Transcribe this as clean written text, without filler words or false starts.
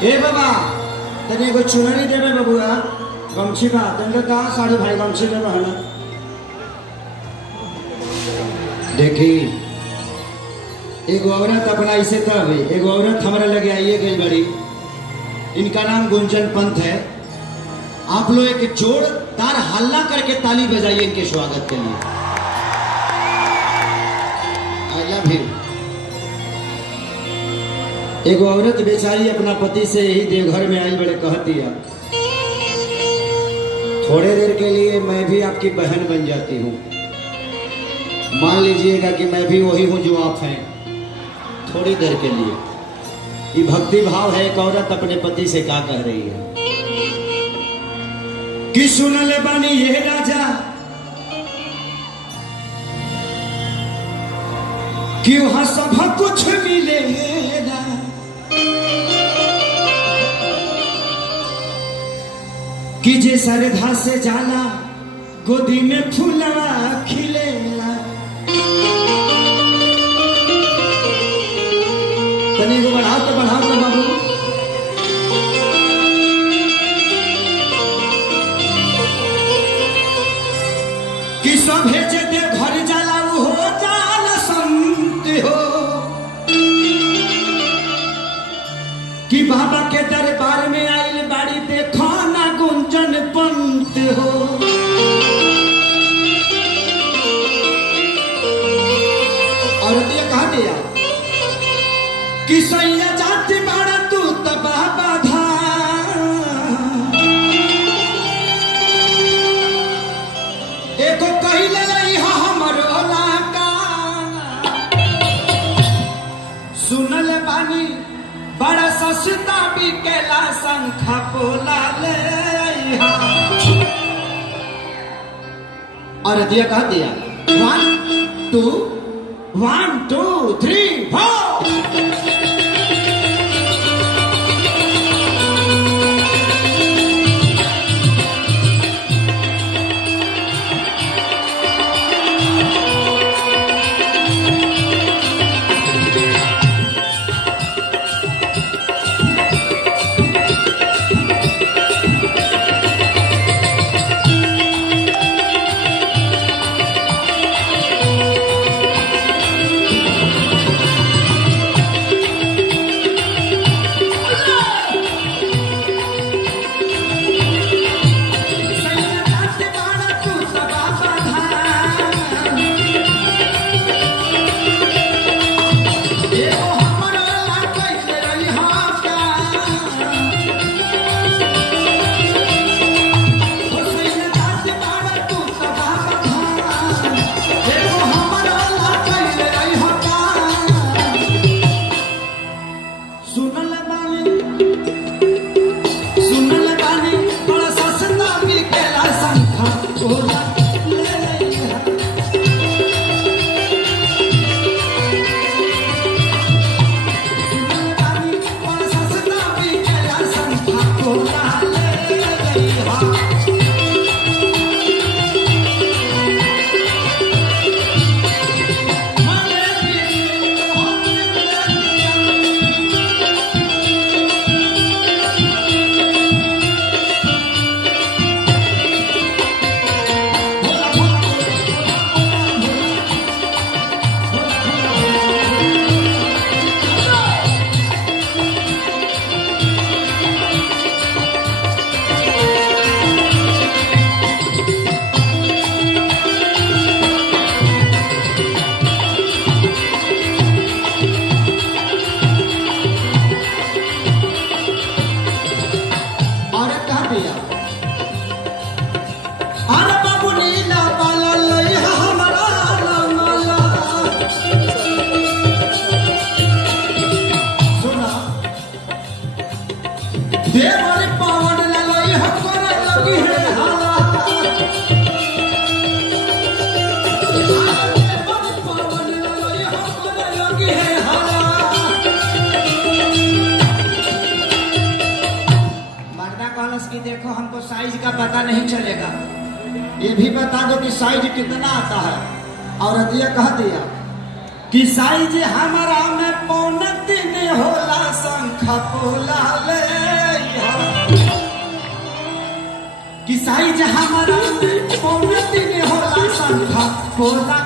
ए बाबा तने को चुनरी देवे बबुआ गमछी बा तने का साड़ी भाई गमछी देवे है ना। देखी एगो औरत अपना इसे तब एगो औरत हमारे लगे आइए गई बड़ी, इनका नाम गुंजन पंत है। आप लोग एक जोरदार हल्ला करके ताली बजाइए इनके स्वागत के लिए। I love you. एगो औरत बेचारी अपना पति से यही देवघर में आई बड़े कहती है, थोड़े देर के लिए मैं भी आपकी बहन बन जाती हूँ। मान लीजिएगा कि मैं भी वही हूँ जो आप हैं, थोड़ी देर के लिए। ये भक्ति भाव है। एक औरत अपने पति से क्या कह रही है कि सुनले बानी ये राजा कि वहां सब कुछ मिलेगा, कि जे श्रद्धा से जाला गोदी में फूलवा खिलेला। तने को बढ़ाओ तो बाबू। कि सब भेजे दे घर जाला हो जाला संत हो, कि बाबा के दरबार में आइल बाड़ी देखो ना गुंजन पंत हो। और ये कहा दिया कि सैया जाति बाड़ा तू तो बाबा धाम, एको कहिले लई हमरो लाका। सुनल बानी बड़ा सस्ता बिकेला शंखा पोला ले। और दिया कहा दिया 1 2 1 2 3 4। कि देखो हमको साइज का पता नहीं चलेगा, ये भी बता दो कि साइज कितना आता है। और दिया कह दिया कि साइज हमारा में पौने तीन होला शंखा पोला ले कि साइज हमारा में पौने तीन होला शंखा पोला